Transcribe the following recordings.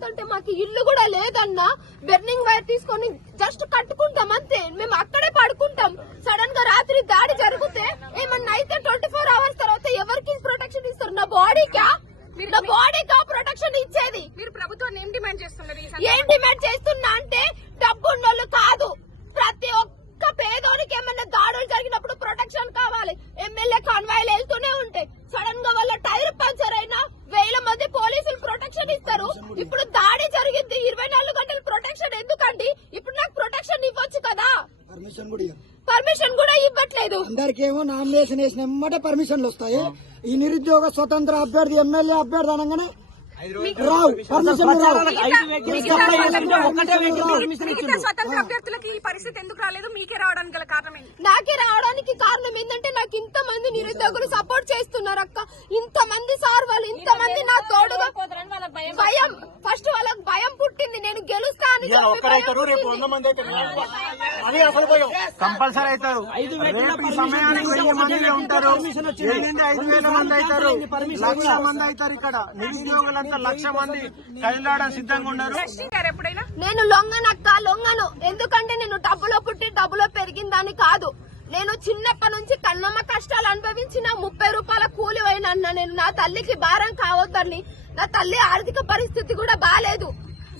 చచ్చిపోతుంటే మాకు ఇల్లు కూడా లేదన్నా, బెర్నింగ్ వైర్ తీసుకొని జస్ట్ కట్టుకుంటాం అంతే, మేము అక్కడే పడుకుంటాం. సడన్ గా రాత్రి దాడి జరిగితే ఏమన్నా అయితే 24 hours తర్వాత ఎవరికి ప్రొటెక్షన్ ఇస్తారు? నా బాడీకా ప్రొటెక్షన్ ఇచ్చేది? మీరు ప్రభుత్వాన్ని ఏం డిమాండ్ చేస్తున్నారు? ఏం డిమాండ్ చేస్తున్నా అంటే డబ్బున్నోళ్ళు కాదు, ప్రతి ఒక్క పేదోనికి ఏమన్నా దాడులు జరిగినప్పుడు ప్రొటెక్షన్ కావాలి. ఎమ్మెల్యే కాన్వాయ్లు వెళ్తూనే ఉంటాయి, సడన్ గా వాళ్ళ టైర్ పంచర్ అయినా 1000 మంది పోలీసులు ప్రొటెక్షన్ ఇస్తారు. ఇప్పుడు దాడి జరిగింది, 24 గంటలు ప్రొటెక్షన్ ఎందుకండి? ఇప్పుడు నాకు ప్రొటెక్షన్ ఇవ్వచ్చు కదా, పర్మిషన్ కూడా ఇవ్వట్లేదు. అందరికేమో నామినేషన్ వేసిన ఎమ్మటే పర్మిషన్లు వస్తాయి. ఈ నిరుద్యోగ స్వతంత్ర అభ్యర్థి ఎమ్మెల్యే అభ్యర్థి అనగానే రావు పర్మిషన్. స్వతంత్ర అభ్యర్థులకి ఈ పరిస్థితి ఎందుకు రాలేదు? మీకే రావడానికి గల కారణం ఏంటి? నాకే రావడానికి కారణం ఏంటంటే నాకు ఇంత మంది నిరుద్యోగులు సపోర్ట్ చేస్తున్నారు అక్క. ఇంతమంది సార్ వాళ్ళు, ఇంతమంది నా తోడుగా. భయం, ఫస్ట్ వాళ్ళకి భయం పుట్టింది నేను గెలుస్తా అని. కంపల్సరీ అవుతారు. సమయానికి 1000 మంది ఉంటారు, 5,000 మంది అవుతారు, 1,00,000 మంది అవుతారు. ఇక్కడ నిరుద్యోగులంతా 1,00,000 మంది కదిలాడని సిద్ధంగా ఉన్నారు. నేను లొంగను, ఎందుకంటే నేను డబ్బులో పుట్టి డబ్బులో పెరిగిందని కాదు. నేను చిన్నప్పటి నుంచి కన్నమ్మ కష్టాలు అనుభవించిన 30 రూపాయల కూలి అయినా నేను నా తల్లికి భారం కావద్దని. నా తల్లి ఆర్థిక పరిస్థితి కూడా బాలేదు.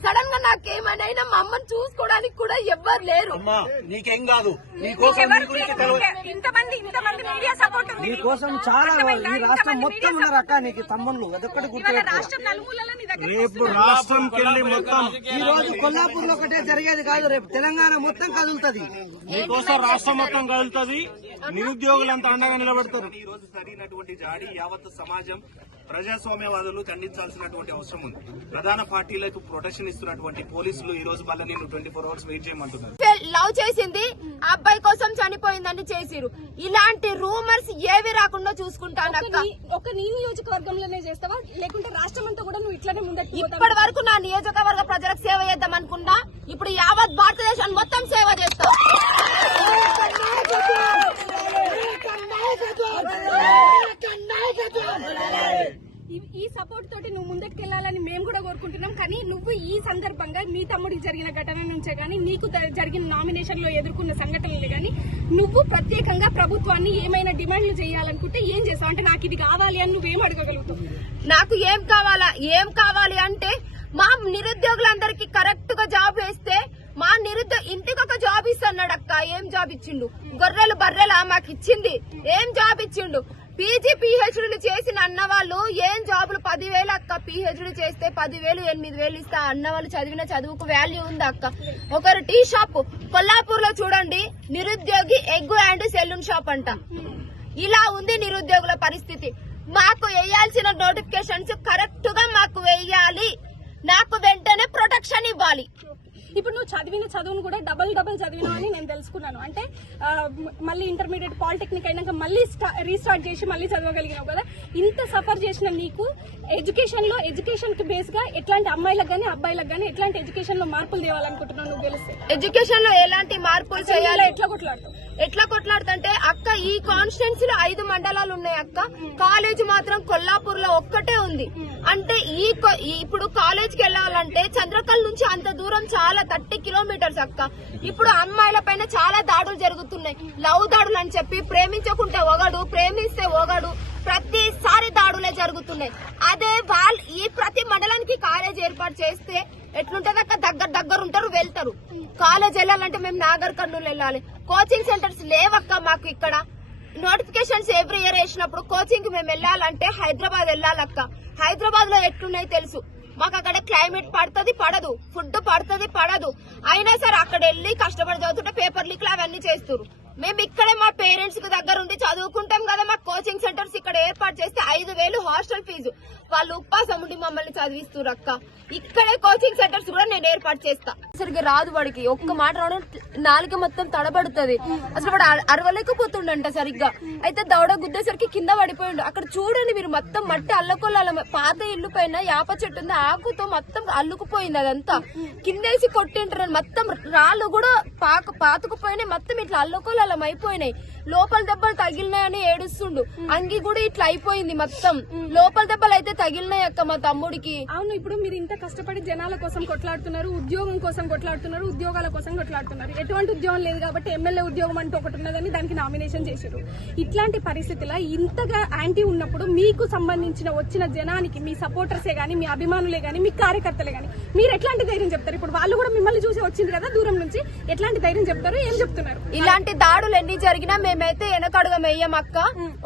సడన్ గా నాకేమైనా మా అమ్మని చూసుకోవడానికి కూడా ఎవ్వరు లేరు. నీకేం కాదు, నీకోసం చాలా ఈ రాష్ట్రం మొత్తం ఉన్నారు అక్క. నీకు తమ్ముళ్ళు అదొక్కటి గుర్తు. రేపు రాష్ట్రంకి వెళ్ళి మొత్తం ఈ రోజు కొల్లాపూర్ లో ఒకటే జరిగేది కాదు, రేపు తెలంగాణ మొత్తం కదులుతుంది. నీకోసం రాష్ట్రం మొత్తం కదులుతుంది. నిరుద్యోగులంతా అండగా నిలబడతారు. ఈ రోజు జరిగినటువంటి జాడి యావత్ సమాజం, ప్రజాస్వామ్యవాదులు ఖండించాల్సినటువంటి అవసరం ఉంది. ప్రధాన పార్టీలకు ప్రొటెక్షన్ ఇస్తున్నటువంటి పోలీసులు ఈ రోజు మళ్ళీ నేను 24 hours వెయిట్ చేయమంటున్నారు. లవ్ చేసింది ఆ అబ్బాయి కోసం చనిపోయిందని చేసిరు. ఇలాంటి రూమర్స్ ఏవి రాకుండా చూసుకుంటాను అక్క. ఒక నీ నియోజకవర్గంలోనే చేస్తావా లేకుంటే రాష్ట్రం అంతా కూడా నువ్వు ఇట్లానే ముందరికి? ఇప్పటి వరకు నా నియోజకవర్గ ప్రజలకు సేవ చేద్దాం అనుకున్నా, ఇప్పుడు యావత్ భారతదేశాన్ని మొత్తం సేవ చేస్తా. ఈ సపోర్ట్ తోటి నువ్వు ముందుకెళ్లాలని మేము కూడా కోరుకుంటున్నాం. కానీ నువ్వు ఈ సందర్భంగా మీ తమ్ముడికి జరిగిన ఘటన నుంచే గానీ, నీకు జరిగిన నామినేషన్ లో ఎదుర్కొన్న సంఘటనలు గానీ, నువ్వు ప్రత్యేకంగా ప్రభుత్వాన్ని ఏమైనా డిమాండ్లు చేయాలనుకుంటే ఏం చేస్తావు? అంటే నాకు ఇది కావాలి అని నువ్వేం అడగగలుగుతావు? నాకు ఏం కావాలి అంటే మా నిరుద్యోగులందరికీ కరెక్ట్ గా జాబ్ వేస్తే, మా ఇంటికి ఒక జాబ్ ఇస్తున్నాడు అక్క. ఏం జాబ్ ఇచ్చిండు? గొర్రెలు బర్రెలా మాకు ఇచ్చింది? ఏం జాబ్ ఇచ్చిండు? పీజీ పిహెచ్డీలు చేసిన అన్న వాళ్ళు ఏం జాబులు? 10,000 అక్క. పిహెచ్డీ చేస్తే 10,000 8,000 ఇస్తా అన్న వాళ్ళు చదివిన చదువుకు వాల్యూ ఉంది అక్క. ఒకరు టీ షాప్ కొల్లాపూర్ లో చూడండి, నిరుద్యోగి ఎగ్ అండ్ సెలూన్ షాప్ అంట. ఇలా ఉంది నిరుద్యోగుల పరిస్థితి. మాకు వేయాల్సిన నోటిఫికేషన్స్ కరెక్ట్ గా మాకు వేయాలి, నాకు వెంటనే ప్రొటెక్షన్ ఇవ్వాలి. ఇప్పుడు నువ్వు చదివిన చదువును కూడా డబల్ చదివినావు అని నేను తెలుసుకున్నాను. అంటే మళ్ళీ ఇంటర్మీడియట్ పాలిటెక్నిక్ అయినాక మళ్ళీ రీస్టార్ట్ చేసి మళ్ళీ చదవగలిగినావు కదా. ఇంత సఫర్ చేసిన నీకు ఎడ్యుకేషన్ కి బేస్ గా ఎట్లాంటి అమ్మాయిలకు గానీ అబ్బాయిలకు గానీ ఎట్లాంటి ఎడ్యుకేషన్ లో మార్పులు తేవాలనుకుంటున్నావు నువ్వు గెలిస్తే? ఎడ్యుకేషన్ లో ఎలాంటి మార్పులు చేయాలి? ఎట్లా కొట్లాడుతుంటే అక్క, ఈ కాన్స్టిట్యున్సీలో 5 మండలాలు ఉన్నాయి అక్క. కాలేజ్ మాత్రం కొల్లాపూర్ లో ఒక్కటే ఉంది. అంటే ఇప్పుడు కాలేజ్ కి వెళ్ళాలంటే చంద్రకల్ నుంచి అంత దూరం, చాలా 30 కిలోమీటర్స్ అక్క. ఇప్పుడు అమ్మాయిల పైన చాలా దాడులు జరుగుతున్నాయి. లవ్ దాడులు అని చెప్పి, ప్రేమించకుంటే ఒకడు, ప్రేమిస్తే ఒకడు, ప్రతిసారి దాడులే జరుగుతున్నాయి. అదే ఈ ప్రతి మండలానికి కాలేజ్ ఏర్పాటు చేస్తే ఎట్లుంటది అక్క? దగ్గర ఉంటారు, వెళ్తారు. కాలేజ్ వెళ్ళాలంటే మేము నాగర్ కర్నూలు వెళ్ళాలి. కోచింగ్ సెంటర్స్ లేవక్క మాకు ఇక్కడ. నోటిఫికేషన్స్ ఎవ్రీ ఇయర్ వేసినప్పుడు కోచింగ్ మేము వెళ్ళాలంటే హైదరాబాద్ వెళ్ళాలక్క. హైదరాబాద్ లో ఎట్లున్నాయి తెలుసు మాకు. అక్కడ క్లైమేట్ పడుతుంది పడదు, ఫుడ్ పడుతుంది పడదు. అయినా సరే అక్కడ వెళ్ళి కష్టపడి చదువుతుంటే పేపర్ లీక్లు అవన్నీ చేస్తారు. మేము ఇక్కడే మా పేరెంట్స్ కి దగ్గర ఉండి చదువుకుంటాం కదా. మాకు కోచింగ్ సెంటర్స్ ఇక్కడ ఏర్పాటు చేస్తే 5,000 హాస్టల్ ఫీజు. వాళ్ళు ఉపాసం ఉండి మమ్మల్ని చదివిస్తారు అక్క. ఇక్కడే కోచింగ్ సెంటర్స్ కూడా నేను ఏర్పాటు చేస్తా. సరిగ్గా రాదు వాడికి, ఒక్క మాట రావడం నాలుక మొత్తం తడబడుతుంది. అసలు వాడు అరవలేకపోతుండంట సరిగ్గా. అయితే దవడ గుద్దేసరికి కింద పడిపోయిండు. అక్కడ చూడండి మీరు, మొత్తం మట్టి అల్లకొల్లాల. పాత ఇల్లు పైన యాప చెట్టు ఉంది, ఆకుతో మొత్తం అల్లుకుపోయింది. అదంతా కిందేసి కొట్టింటారు. మొత్తం రాళ్ళు కూడా పాతుకుపోయినాయి, మొత్తం ఇట్లా అల్లకొల్లాలం అయిపోయినాయి. లోపల దెబ్బలు తగిలినాయని ఏడుస్తుండు. అంగి కూడా ఇట్లా అయిపోయింది మొత్తం. లోపల దెబ్బలు అయితే తగిలినాయి అక్క మా తమ్ముడికి. అవును, ఇప్పుడు మీరు ఇంత కష్టపడి జనాల కోసం కొట్లాడుతున్నారు, ఉద్యోగం కోసం కొట్లాడుతున్నారు, ఉద్యోగాల కోసం కొట్లాడుతున్నారు. ఎటువంటి ఉద్యోగం లేదు కాబట్టి ఎమ్మెల్యే ఉద్యోగం అంటూ ఒకటి ఉన్నదని దానికి నామినేషన్ చేశారు. ఇట్లాంటి పరిస్థితుల్లో ఇంతగా యాంటీ ఉన్నప్పుడు మీకు సంబంధించిన వచ్చిన జనానికి మీ సపోర్టర్సే గానీ, మీ అభిమానులే గానీ, మీ కార్యకర్తలే గానీ మీరు ఎట్లాంటి ధైర్యం చెప్తారు? ఇప్పుడు వాళ్ళు కూడా మిమ్మల్ని చూసి వచ్చింది కదా దూరం నుంచి, ఎట్లాంటి ధైర్యం చెప్తారు? ఏం చెప్తున్నారు? ఇలాంటి దాడులు ఎన్ని జరిగినా మేమైతే వెనకడుగ వేయం అక్క.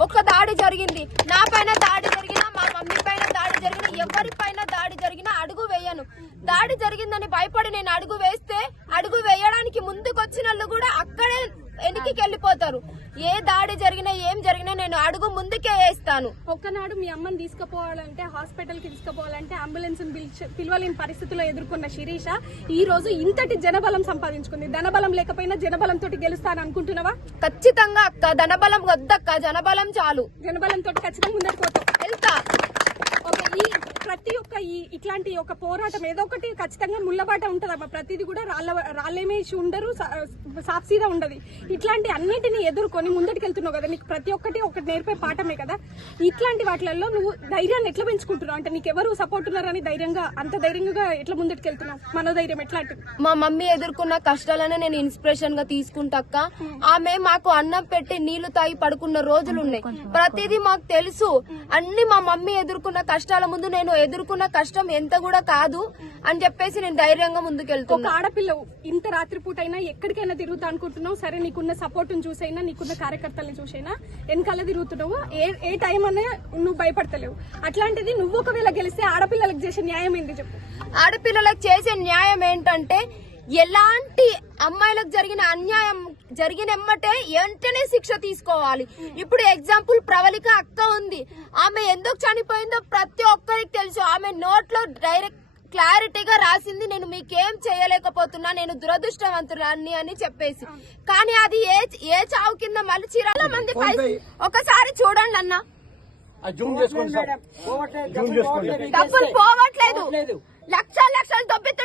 ఒక్క దాడి జరిగింది, నా పైన దాడి జరిగినా, మా మమ్మీ పైన దాడి జరిగినా, ఎవరి పైన దాడి జరిగినా అడుగు వేయను. దాడి జరిగిందని భయపడి నేను అడుగు వేస్తే అడుగు వేయడానికి ముందుకొచ్చిన వాళ్ళు కూడా అక్కడే వెనక్కి వెళ్ళిపోతారు. ఏ దాడి జరిగినా ఏం జరిగినా నేను అడుగు ముందుకే వేస్తాను. ఒక్కనాడు మీ అమ్మని తీసుకుపోవాలంటే, హాస్పిటల్ కి తీసుకుపోవాలంటే అంబులెన్స్ పిలవలేని పరిస్థితుల్లో ఎదుర్కొన్న శిరీష ఈ రోజు ఇంతటి జనబలం సంపాదించుకుంది. ధనబలం లేకపోయినా జనబలంతో గెలుస్తాను అనుకుంటున్నావా? ఖచ్చితంగా అక్క, ధనబలం వద్దక్క, జనబలం చాలు. జనబలంతో ఖచ్చితంగా ముందరికి పోతావు. వెళ్తా. ఈ ప్రతి ఒక్క ఇట్లాంటి ఒక పోరాటం ఏదో ఒకటి ఖచ్చితంగా ముళ్ళబాట ఉంటదమ్మా. ప్రతిది కూడా రాళ్ళేమేసి ఉండరు, సాఫ్సీదా ఉండదు. ఇట్లాంటి అన్నిటిని ఎదుర్కొని ముందటికి వెళ్తున్నావు కదా, నీకు ప్రతి ఒక్కటి ఒకటి నేర్పే పాఠమే కదా. ఇట్లాంటి వాటిలలో నువ్వు ధైర్యాన్ని ఎట్లా పెంచుకుంటున్నావు? అంటే నీకు ఎవరు సపోర్ట్ ఉన్నారని అంత ధైర్యంగా ఎట్లా ముందటికి వెళ్తున్నావు? మనోధైర్యం ఎట్లాంటి? మా మమ్మీ ఎదుర్కొన్న కష్టాలనే నేను ఇన్స్పిరేషన్ గా తీసుకుంటాక్క. ఆమె మాకు అన్నం పెట్టి నీళ్లు తాగి పడుకున్న రోజులున్నాయి. ప్రతిదీ మాకు తెలుసు. అన్ని మా మమ్మీ ఎదుర్కొన్న కష్టాల ముందు నేను ఎదుర్కొన్న కష్టం ఎంత కూడా కాదు అని చెప్పేసి నేను ధైర్యంగా ముందుకెళ్తున్నా. ఒక ఆడపిల్లవు ఇంత రాత్రిపూట అయినా ఎక్కడికైనా తిరుగుతా అనుకుంటున్నావు. సరే, నీకున్న సపోర్ట్ చూసైనా, నీకున్న కార్యకర్తలను చూసైనా వెనకాల తిరుగుతున్నావు. ఏ టైం అనే నువ్వు భయపడతలేవు. అట్లాంటిది నువ్వు ఒకవేళ గెలిస్తే ఆడపిల్లలకు చేసే న్యాయం ఏంటి చెప్పు? ఆడపిల్లలకు చేసే న్యాయం ఏంటంటే, ఎలాంటి అమ్మాయిలకు జరిగిన అన్యాయం జరిగినమ్మటే వెంటనే శిక్ష తీసుకోవాలి. ఇప్పుడు ఎగ్జాంపుల్ ప్రవళిక అక్క ఉంది. ఆమె ఎందుకు చనిపోయిందో ప్రతి ఒక్కరికి తెలుసు. ఆమె నోట్లో డైరెక్ట్ క్లారిటీగా రాసింది, నేను మీకేం చేయలేకపోతున్నా, నేను దురదృష్టవంతురాన్ని అని చెప్పేసి. కానీ అది ఏ చావు కింద మళ్ళీ చీరాల మంది ఒకసారి చూడండి అన్న, డబ్బులు పోవట్లేదు, లక్షలు దొబ్బితే